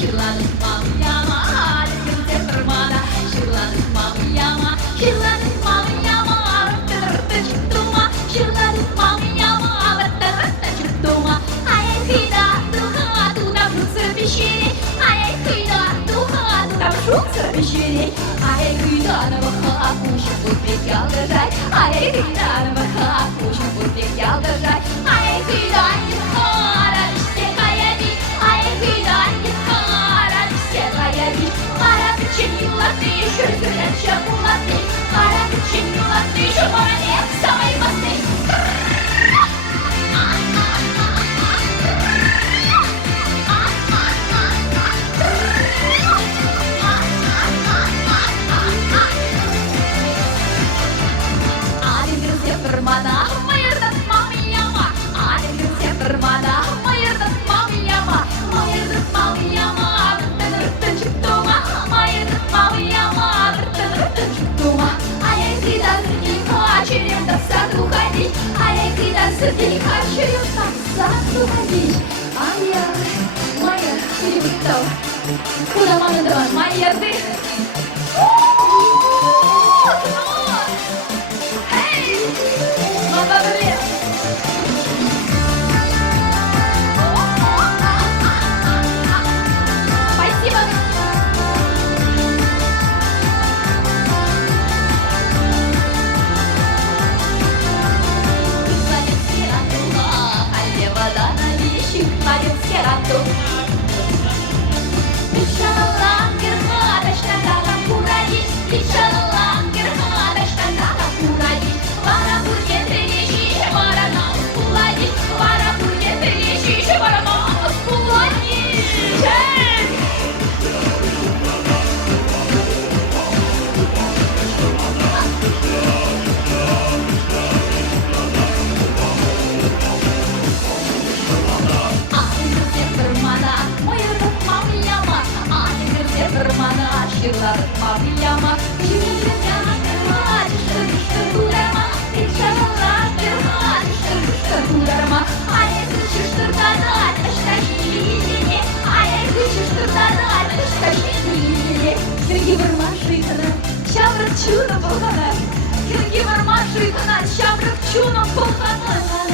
Şırlanın mamı yama, alim tırmana. Şırlanın mamı yama, şırlanın mamı yama, rıttı çıktuma. Şırlanın mamı yama, rıttı çıktuma. Ай, кида, духа, туда врутся пещере. Ай, кида, духа, туда врутся пещере. Ай, кида, на баха, кушай, путник ялдажай. Ай, кида, на баха, кушай, путник ялдажай. Ай, кида, не хара, все каями. Ай, кида, не хара, все каями. Хара, причинила ты, шурзурят шапулаты. Хара, причинила ты, шуманек, самой масты. Tırmana, mayırdan mami yama. Alegre tırmana, mayırdan mami yama. Mayırdan mami yama, rıttın çıktuma. Mayırdan mami yama, rıttın çıktuma. Алекрида, не хочешь в саду ходить. Алекрида, не хочу в саду ходить. Моя, перебыто. Куда мама дала? Моя ты. Спасибо. Кладем сирату, але вода на вещи, кладем сирату. Печалалам, герматочка, дала куради. Печалалам, герматочка, дала куради. Вара будет речи, вара нам кулади. Вара будет речи, вара нам кулади. Şırlanın mamı yama, şırlanın mamı şırlanma, şırlanın şırlanma, ayakı şırlanma, şaşırtını, ayakı şırlanma, şaşırtını. Кирги вармашитана, щаврак чуна похана, кирги вармашитана, щаврак чуна похана.